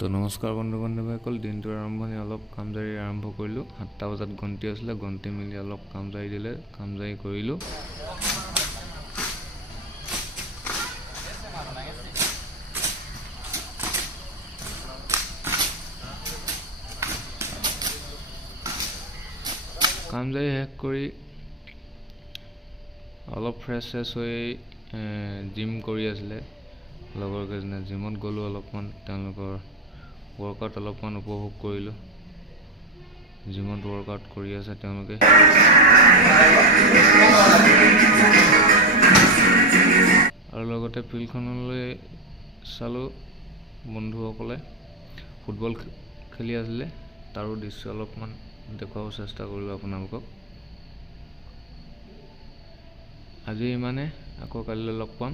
তো নমস্কাৰ বন্ধু বান্ধৱীসকল, দিনটোৰ আৰম্ভণি অলপ কাম জাৰি আৰম্ভ কৰিলোঁ। 7টা বজাত গন্তি আছিলে, গন্তি মিলি অলপ কাম জাৰি দিলে, কাম জাৰি কৰিলোঁ। কাম জাৰি শেষ কৰি অলপ ফ্ৰেছ হৈ জিম কৰি আছিলে লগৰ কেইজনে। জিমত গ'লোঁ, অলপমান তেওঁলোকৰ ৱৰ্কআউট অলপমান উপভোগ কৰিলোঁ। জিমত ৱৰ্কআউট কৰি আছে তেওঁলোকে। আৰু লগতে ফিল্ডখনলৈ চালোঁ, বন্ধুসকলে ফুটবল খেলি আছিলে, তাৰো দৃশ্য অলপমান দেখুৱাব চেষ্টা কৰিলোঁ আপোনালোকক। আজি ইমানে, আকৌ কালিলৈ লগ পাম।